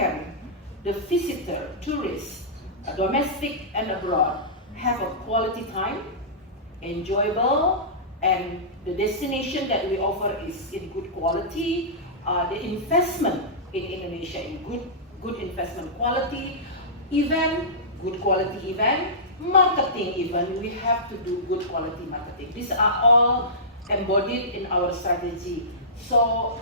can the visitor, tourist, domestic and abroad, have a quality time, enjoyable, and the destination that we offer is in good quality, the investment in Indonesia in good investment quality, event, good quality event, marketing event, we have to do good quality marketing. These are all embodied in our strategy. So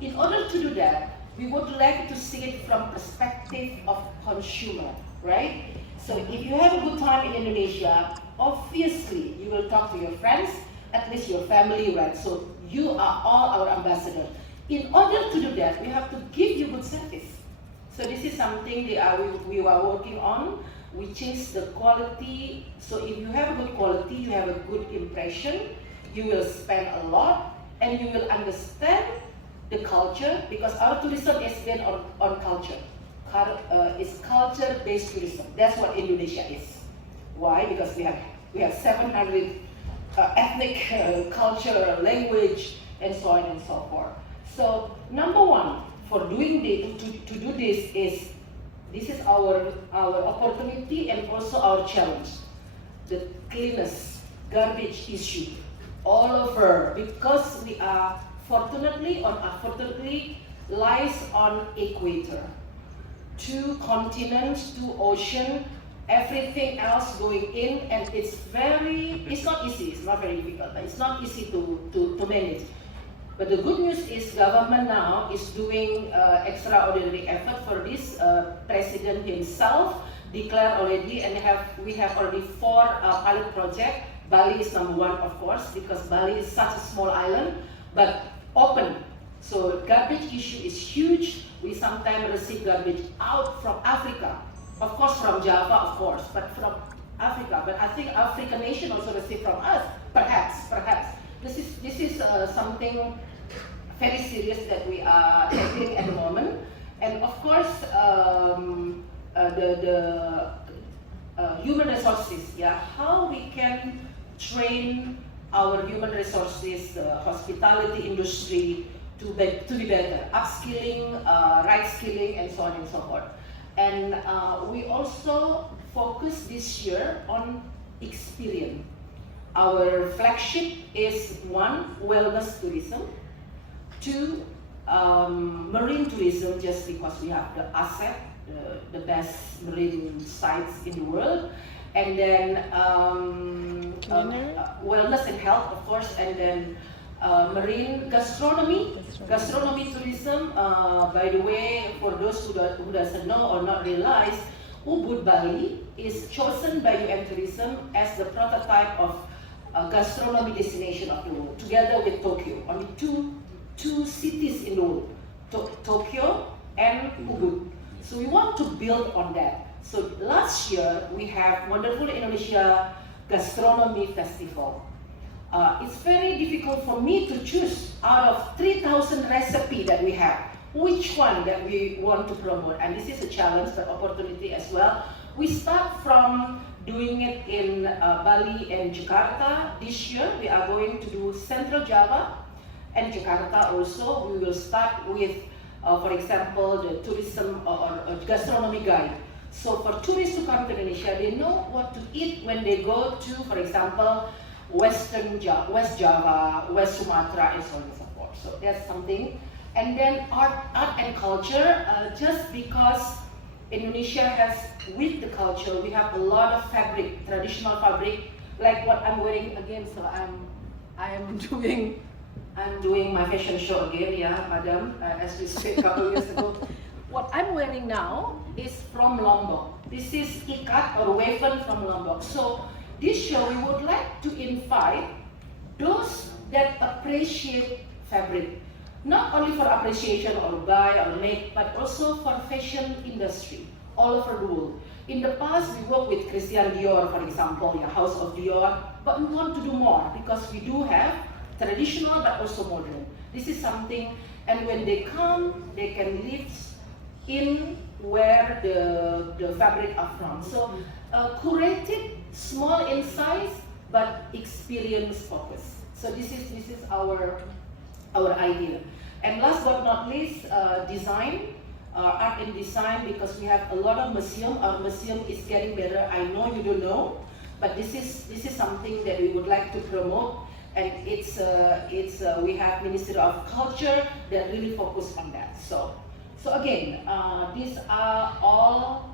in order to do that, we would like to see it from perspective of consumer, right? So if you have a good time in Indonesia, obviously you will talk to your friends, at least your family, right? So you are all our ambassadors. In order to do that, we have to give you good service. So this is something that we are working on, which is the quality. So if you have a good quality, you have a good impression, you will spend a lot, and you will understand the culture, because our tourism is based on culture. It's culture-based tourism. That's what Indonesia is. Why? Because we have 700 ethnic culture, language, and so on and so forth. So number one for doing to do this is our opportunity and also our challenge. The cleanest garbage issue all over, because we are fortunately or unfortunately lies on equator. 2 continents, 2 oceans, everything else going in, and it's not easy, it's not very difficult, but it's not easy to manage. But the good news is government now is doing extraordinary effort for this. President himself declared already, and we have already 4 pilot projects. Bali is number 1, of course, because Bali is such a small island, but open. So garbage issue is huge. We sometimes receive garbage out from Africa, of course from Java, of course, but from Africa. But I think African nation also receive from us, perhaps. This is something very serious that we are tackling at the moment. And of course, the human resources, how we can train our human resources, hospitality industry to be better, upskilling, right skilling, and so on and so forth. And we also focus this year on experience. Our flagship is 1, wellness tourism, 2, marine tourism, just because we have the asset, the best marine sites in the world, and then wellness and health, of course, and then marine gastronomy tourism. By the way, for those who doesn't know or not realize, Ubud Bali is chosen by UN Tourism as the prototype of gastronomy destination of the world, together with Tokyo. Only two cities in the world, Tokyo and Ubud. So we want to build on that. So last year we have wonderful Indonesia Gastronomy Festival. It's very difficult for me to choose out of 3,000 recipes that we have, which one that we want to promote. And this is a challenge, but opportunity as well. We start from doing it in Bali and Jakarta. This year we are going to do Central Java and Jakarta also. We will start with, for example, the tourism or gastronomy guide. So for tourists to come to Indonesia, they know what to eat when they go to, for example, West Java, West Sumatra, and so on and so forth. So that's something. And then art and culture, just because Indonesia has, with the culture, we have a lot of fabric, traditional fabric, like what I'm wearing again. So I'm doing my fashion show again, madam, as we speak a couple years ago. What I'm wearing now is from Lombok. This is ikat or woven from Lombok. So this year we would like to invite those that appreciate fabric, not only for appreciation or buy or make, but also for fashion industry all over the world. In the past, we worked with Christian Dior, for example, House of Dior, but we want to do more because we do have traditional but also modern. This is something, and when they come, they can live in where the fabric are from. So curated, small in size, but experience focused. So this is our idea. And last but not least, design. art and design, because we have a lot of museum. Our museum is getting better. I know you don't know, but this is something that we would like to promote, and we have Ministry of Culture that really focus on that. So again, these are all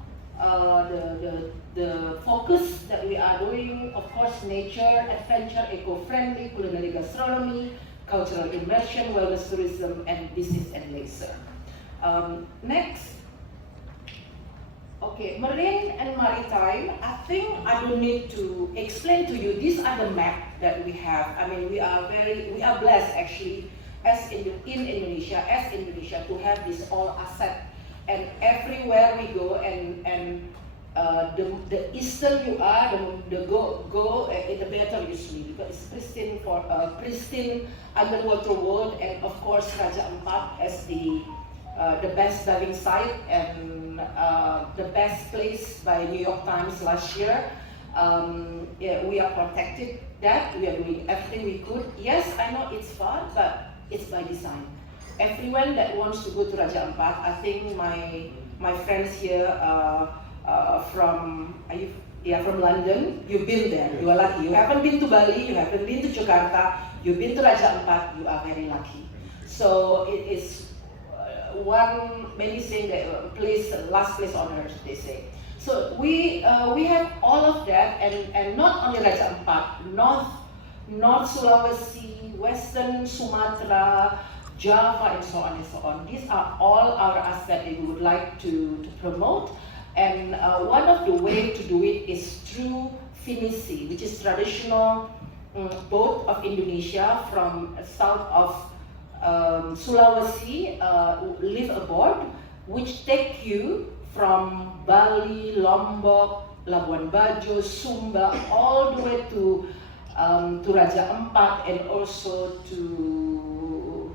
the focus that we are doing. Of course, nature, adventure, eco-friendly, culinary gastronomy, cultural immersion, wellness tourism, and business and leisure. Next. Okay, marine and maritime. I think I don't need to explain to you. These are the map that we have. I mean, we are blessed actually in Indonesia to have this all asset. And everywhere we go, and the eastern you are, the better usually, because it's pristine for pristine underwater world, and of course Raja Ampat as the best diving site and the best place by New York Times last year. Yeah, we are protected that. We are doing everything we could. Yes, I know it's far, but it's by design. Everyone that wants to go to Raja Ampat, I think my friends here from London, you've been there. You are lucky. You haven't been to Bali, you haven't been to Jakarta, you've been to Raja Ampat. You are very lucky. So it is many saying that last place on earth, they say. So we have all of that, and not only Raja Ampat, North Sulawesi, Western Sumatra, Java, and so on and so on. These are all our assets that we would like to promote. And one of the ways to do it is through finisi, which is traditional boat of Indonesia from south of Sulawesi, live aboard, which take you from Bali, Lombok, Labuan Bajo, Sumba, all the way to Raja Ampat, and also to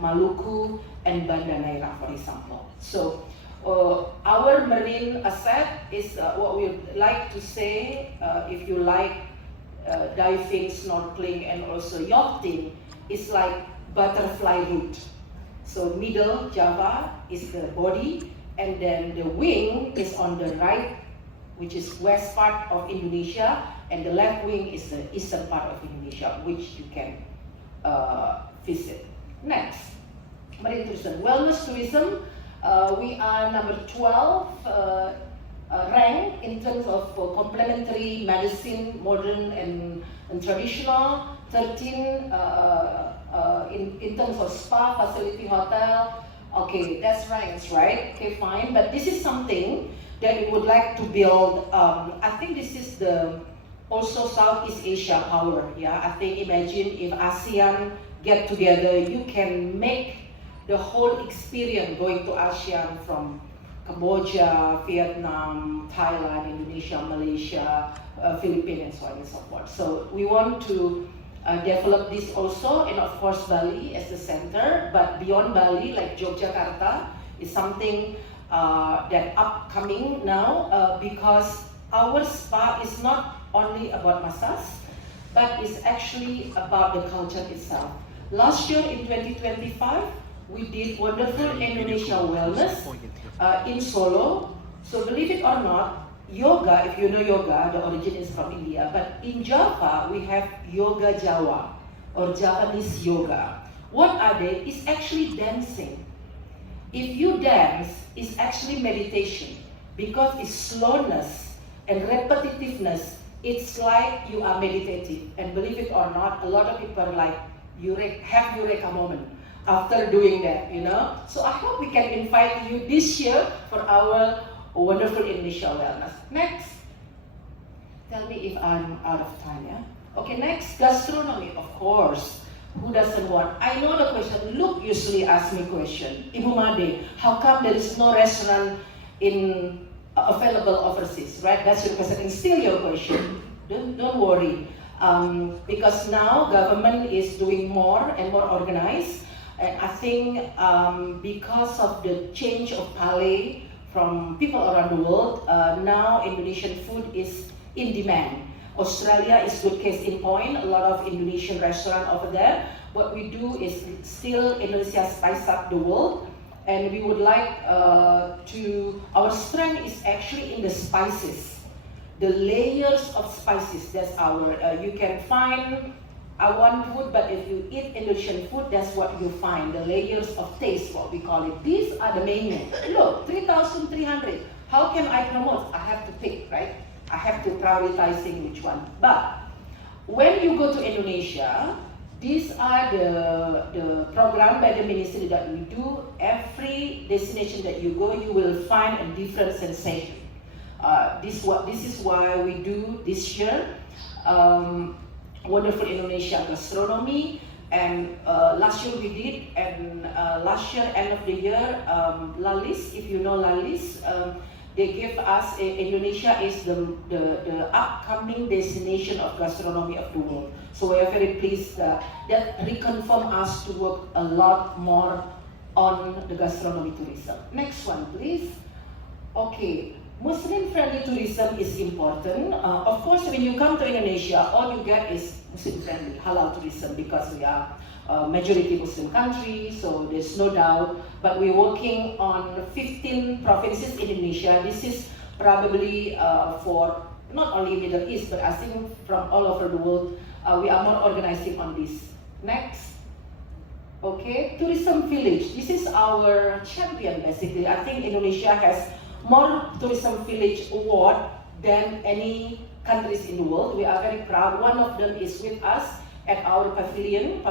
Maluku and Banda Neira, for example. So our marine asset is what we would like to say, if you like diving, snorkeling, and also yachting, is like butterfly route. So middle Java is the body, and then the wing is on the right, which is west part of Indonesia, and the left wing is the eastern part of Indonesia, which you can visit. Next, marine tourism. Wellness tourism, we are number 12 ranked in terms of complementary medicine, modern and traditional. 13 in terms of spa, facility, hotel. Okay, that's right. Okay, fine. But this is something that we would like to build. I think this is also Southeast Asia power. Yeah, I think imagine if ASEAN get together, you can make the whole experience going to ASEAN from Cambodia, Vietnam, Thailand, Indonesia, Malaysia, Philippines, and so on and so forth. So we want to develop this also, and of course Bali as the center, but beyond Bali, like Yogyakarta, is something that upcoming now, because our spa is not only about massage, but it's actually about the culture itself. Last year in 2025, we did wonderful Indonesia wellness in Solo. So believe it or not, yoga, if you know yoga, the origin is from India, but in Java, we have Yoga Jawa, or Javanese yoga. What are they? It's actually dancing. If you dance, it's actually meditation, because it's slowness and repetitiveness. It's like you are meditating. And believe it or not, a lot of people are like, have eureka moment after doing that, you know? So I hope we can invite you this year for our wonderful Indonesia wellness. Next. Tell me if I'm out of time, yeah? Okay, next, gastronomy, of course. Who doesn't want? I know the question. Luke usually asks me question. Ibu Made, how come there is no restaurant available overseas, right? That's your question. It's still your question. Don't worry. Because now government is doing more and more organized. And I think because of the change of palate from people around the world, now Indonesian food is in demand. Australia is good case in point, a lot of Indonesian restaurants over there. What we do is still Indonesia spice up the world. and we would like our strength is actually in the spices, the layers of spices. That's our, you can find one food, but if you eat Indonesian food, that's what you find, the layers of taste, what we call it. These are the main men. Look, 3,300. How can I promote? I have to pick, right? I have to prioritizing which one. But when you go to Indonesia, these are the program by the ministry that we do. Every destination that you go, you will find a different sensation. This is why we do this year. Wonderful Indonesia gastronomy, and last year we did, and last year, end of the year, Lalis, if you know Lalis, they gave us, Indonesia is the upcoming destination of gastronomy of the world. So we are very pleased that reconfirm us to work a lot more on the gastronomy tourism. Next one, please. Okay. Muslim-friendly tourism is important. Of course, when you come to Indonesia, all you get is Muslim-friendly, halal tourism, because we are a majority Muslim country, so there's no doubt. But we're working on 15 provinces in Indonesia. This is probably for not only Middle East, but I think from all over the world, we are more organizing on this. Next. Okay, tourism village. This is our champion, basically. I think Indonesia has more tourism village award than any countries in the world. We are very proud. One of them is with us at our pavilion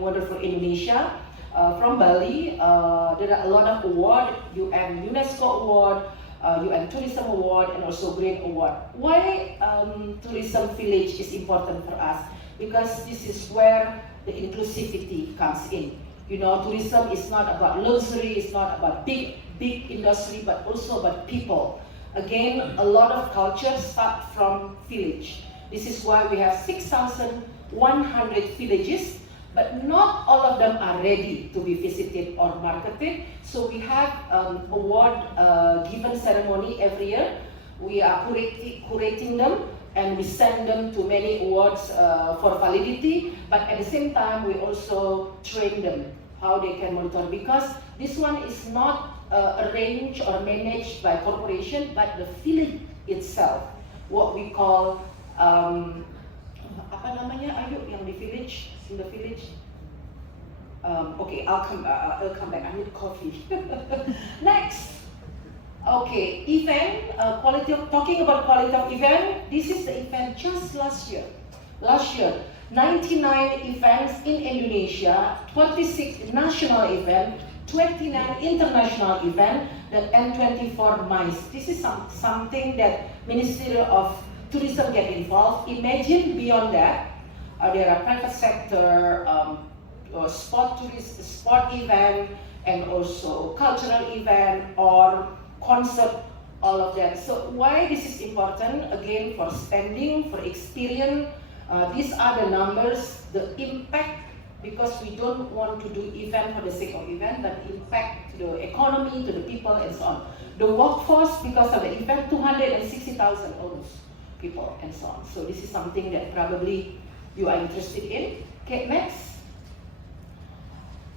Wonderful Indonesia from Bali. There are a lot of awards, UN UNESCO award, UN Tourism Award, and also Green Award. Why tourism village is important for us? Because this is where the inclusivity comes in. You know, tourism is not about luxury, it's not about big industry, but also about people. Again, a lot of cultures start from village. This is why we have 6,100 villages, but not all of them are ready to be visited or marketed. So we have award given ceremony every year. We are curating them, and we send them to many awards for validity, but at the same time we also train them how they can monitor, because this one is not arranged or managed by corporation, but the village itself, what we call apa namanya, Ayu, yang di village, in the village. Okay, I'll come back. I need coffee. Next. Okay, event, talking about quality of event, this is the event just last year. Last year, 99 events in Indonesia, 26 national events, 29 international events, and 24 MICE. This is something that Ministry of Tourism get involved. Imagine beyond that, there are private sector, sport event, and also cultural event or concert, all of that. So why this is important? Again, for spending, for experience. These are the numbers, the impact, because we don't want to do event for the sake of event, but impact to the economy, to the people, and so on. The workforce, because of the event, 260,000 almost people, and so on. So this is something that probably you are interested in. Okay, next.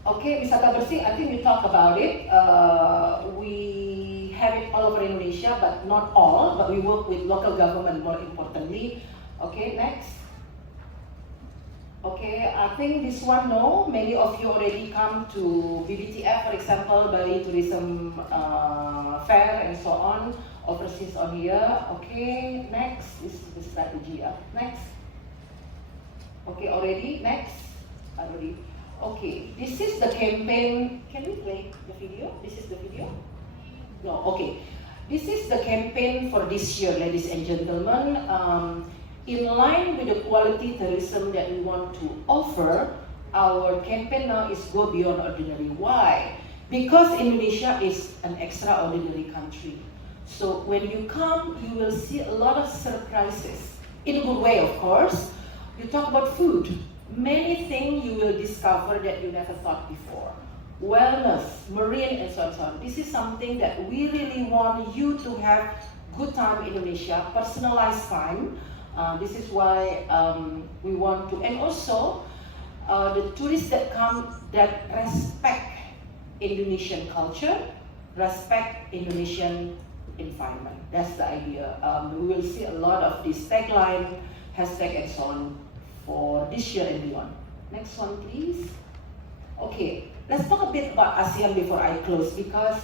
Okay, wisata bersih, I think we talked about it. We have it all over Indonesia, but not all, but we work with local government more importantly. Okay, next. Okay, I think this one, no, many of you already come to BBTF, for example, Bali Tourism Fair and so on, overseas on here. Okay, next, this is the strategy. Next. Okay, already, next, already. Okay, this is the campaign. Can we play the video? This is the video? No, okay. This is the campaign for this year, ladies and gentlemen. In line with the quality tourism that we want to offer, our campaign now is Go Beyond Ordinary. Why? Because Indonesia is an extraordinary country. So when you come, you will see a lot of surprises. In a good way, of course. You talk about food. Many things you will discover that you never thought before. Wellness, marine, and so on. This is something that we really want you to have good time in Indonesia, personalized time. This is why we want to, and also the tourists that come that respect Indonesian culture, respect Indonesian environment. That's the idea. We will see a lot of this tagline, hashtag and so on for this year and beyond. Next one, please. Okay, let's talk a bit about ASEAN before I close, because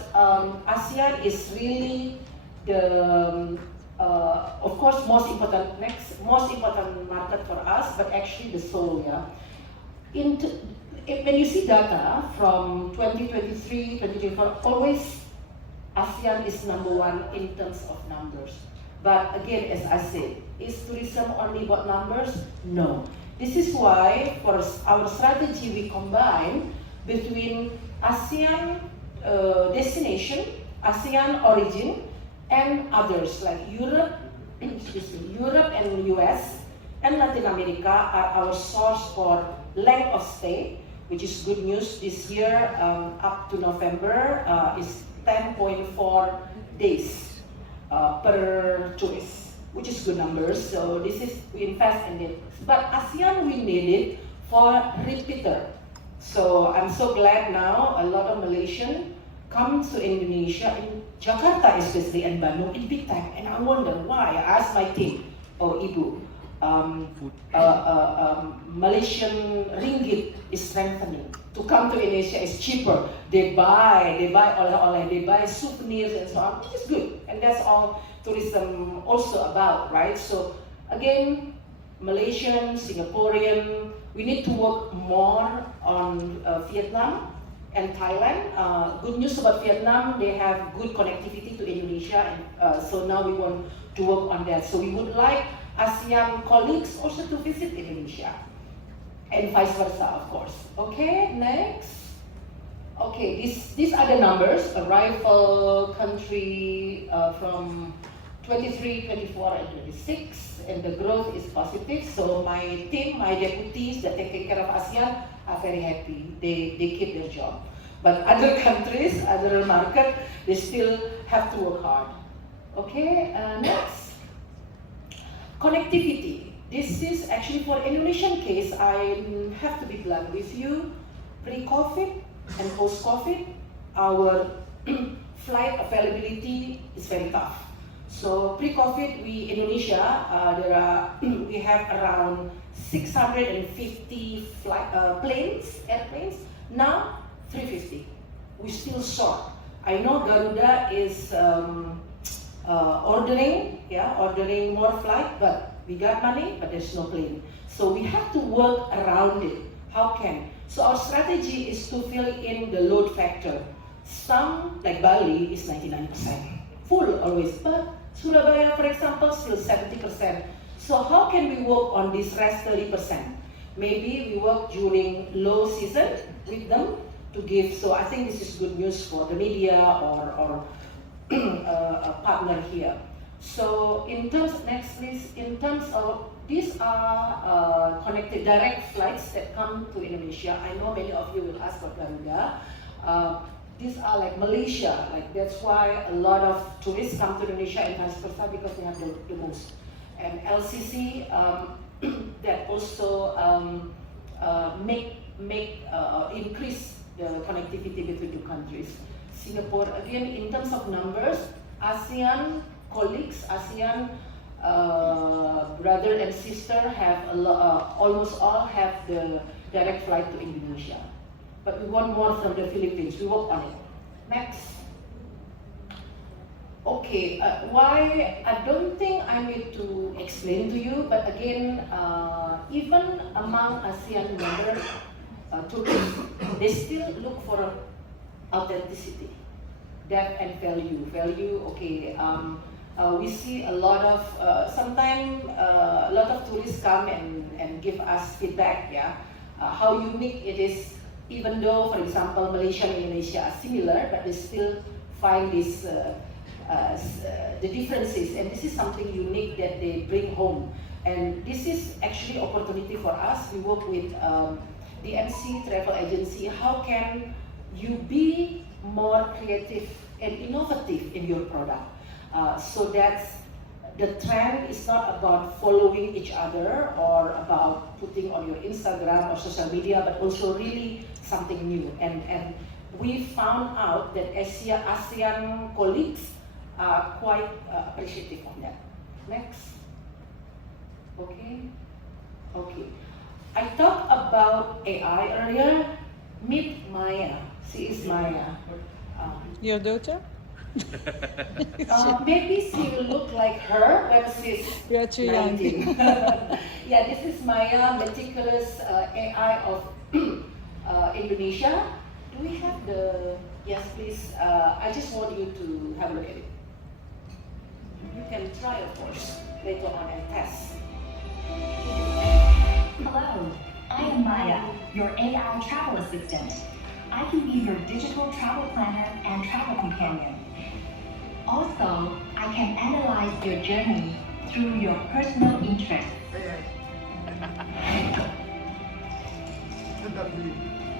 ASEAN is really the, of course, most important market for us, but actually the soul, yeah. When you see data from 2023, 2024, always ASEAN is #1 in terms of numbers. But again, as I said, is tourism only about numbers? No. This is why for our strategy we combine between ASEAN destination, ASEAN origin, and others like Europe, Europe and US and Latin America are our source for length of stay, which is good news. This year up to November is 10.4 days per tourist, which is good numbers. So this is, we invest in it. But ASEAN, we need it for repeater. So I'm so glad now a lot of Malaysian come to Indonesia, in Jakarta especially, and Bandung in big time. And I wonder why. I asked my team, oh Ibu, Malaysian ringgit is strengthening. To come to Indonesia is cheaper. They buy oleh-oleh, they buy souvenirs and so on, which is good. And that's all tourism also about, right? So again, Malaysian, Singaporean, we need to work more on Vietnam and Thailand. Good news about Vietnam, they have good connectivity to Indonesia, and so now we want to work on that. So we would like ASEAN colleagues also to visit Indonesia, and vice versa, of course. Okay, next. Okay, these are the numbers, arrival country from 23, 24, and 26, and the growth is positive. So my team, my deputies that take care of ASEAN are very happy. They keep their job. But other countries, other market, they still have to work hard. Okay, next. Connectivity. This is actually for Indonesian case, I have to be blunt with you. Pre-COVID and post-COVID, our flight availability is very tough. So pre-COVID, Indonesia, we have around 650 airplanes. Now 350. We still short. I know Garuda is ordering more flight, but we got money, but there's no plane. So we have to work around it. How can? So our strategy is to fill in the load factor. Some, like Bali, is 99%, full always, but Surabaya, for example, still 70%. So how can we work on this rest 30%? Maybe we work during low season with them to give. So I think this is good news for the media or a partner here. So in terms, next please, in terms of, these are connected direct flights that come to Indonesia. I know many of you will ask about Garuda. These are like Malaysia, like that's why a lot of tourists come to Indonesia and vice versa, because they have the most. And LCC that also increase the connectivity between two countries. Singapore, again, in terms of numbers, ASEAN colleagues, ASEAN brother and sister have almost all have the direct flight to Indonesia. But we want more from the Philippines. We work on it. Next. Okay, why? I don't think I need to explain to you, but again, even among ASEAN member tourists, they still look for authenticity, depth and value. Value, okay. We see a lot of, sometimes a lot of tourists come and give us feedback, yeah, how unique it is, even though, for example, Malaysia and Indonesia are similar, but they still find this, the differences, and this is something unique that they bring home. And this is actually opportunity for us. We work with the MC travel agency. How can you be more creative and innovative in your product? So that the trend is not about following each other or about putting on your Instagram or social media, but also really something new. And we found out that ASEAN colleagues are quite appreciative of that. Next. Okay. Okay. I talked about AI earlier. Meet Maya. She is Maya. Your daughter? Maybe she will look like her when she's You are too young. 19. Yeah, this is Maya, meticulous AI of Indonesia. Do we have the, yes please, I just want you to have a look at it. You can try, of course, later on and test. Hello, I am Maya, your AI travel assistant. I can be your digital travel planner and travel companion. Also, I can analyze your journey through your personal interests.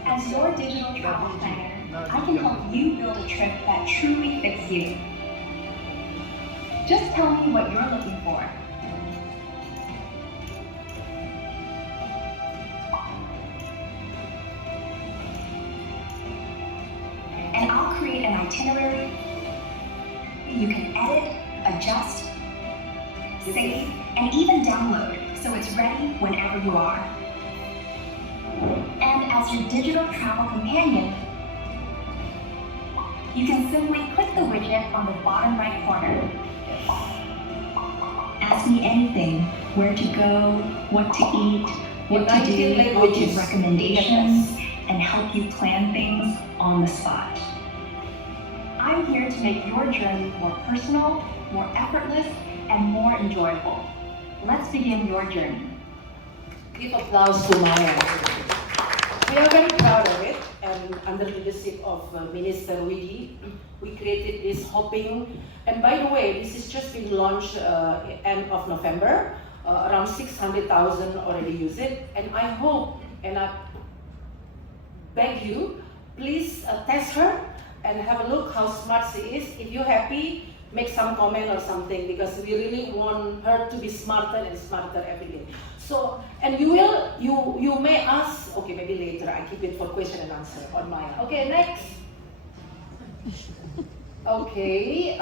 As your digital travel planner, I can help you build a trip that truly fits you. Just tell me what you're looking for. And I'll create an itinerary you can edit, adjust, save, and even download, so it's ready whenever you are. And as your digital travel companion, you can simply click the widget on the bottom right corner. Ask me anything, where to go, what to eat, what to do, I'll give recommendations, and help you plan things on the spot. I'm here to make your journey more personal, more effortless, and more enjoyable. Let's begin your journey. Give applause to Maya. We are very proud of it, and under the leadership of Minister Widi, we created this hopping. And by the way, this has just been launched end of November. Around 600,000 already use it, and I hope and I beg you, please test her and have a look how smart she is. If you're happy, make some comment or something, because we really want her to be smarter and smarter every day. So, and you may ask, okay, maybe later, I keep it for question and answer on Maya. Okay, next. Okay,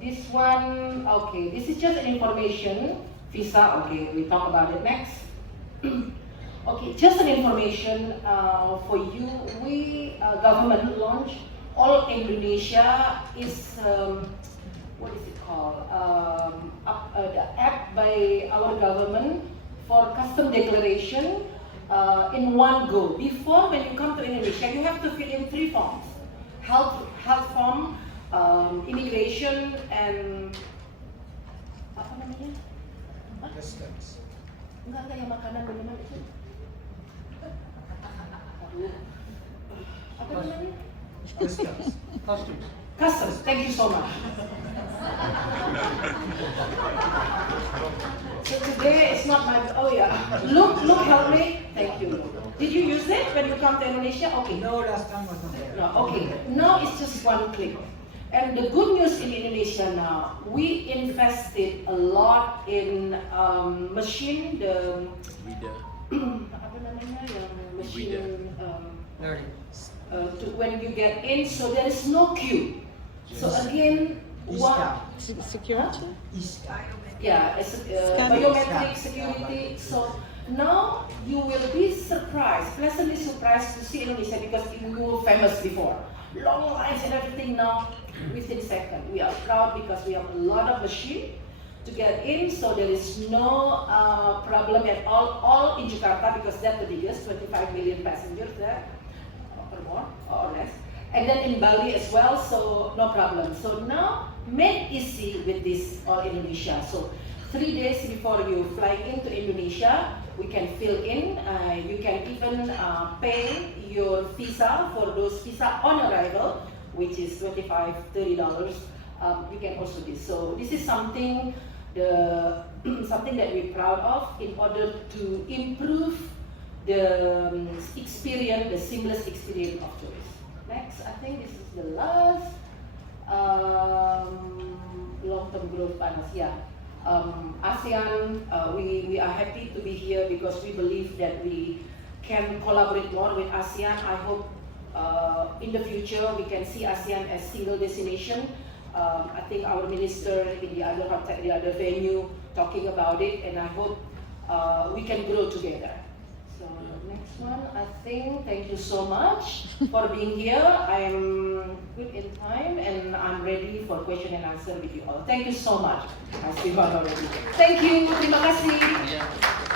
this one, okay, this is just an information, visa, okay, we talk about it next. Okay, just an information for you. We, government launched All Indonesia is, what is it called? The app by our government for custom declaration in one go. Before, when you come to Indonesia, you have to fill in 3 forms. Health form, immigration, and apa namanya? Customs. Enggak yang makanan minuman itu. Apa namanya? Customs. Customs. Customs. Thank you so much. So today it's not my. Oh yeah. Look, help me. Thank you. Did you use it when you come to Indonesia? Okay. No, last time was not there. No. Okay. Now it's just one click. And the good news in Indonesia now, we invested a lot in machine, the apa namanya yang machine to when you get in, so there is no queue. So again, what? Security? Yeah, it's biometric security. So now you will be surprised, pleasantly surprised to see Indonesia, because we were famous before. Long lines and everything. Now within seconds. We are proud because we have a lot of machine to get in, so there is no problem at all in Jakarta, because that's the biggest, 25 million passengers there, or more, or less. And then in Bali as well, so no problem. So now, made easy with this All Indonesia. So 3 days before you fly into Indonesia, we can fill in. You can even pay your visa for those visa on arrival, which is $25–30. You can also do. So this is something something that we're proud of in order to improve the experience, the seamless experience of tourists. Next, I think this is the last long-term growth partners. Yeah. ASEAN, we are happy to be here because we believe that we can collaborate more with ASEAN. I hope in the future we can see ASEAN as single destination. I think our minister in the other venue talking about it, and I hope we can grow together. So next one, I think, thank you so much for being here. I'm good in time and I'm ready for question and answer with you all. Thank you so much. I've been already. Thank you, terima kasih.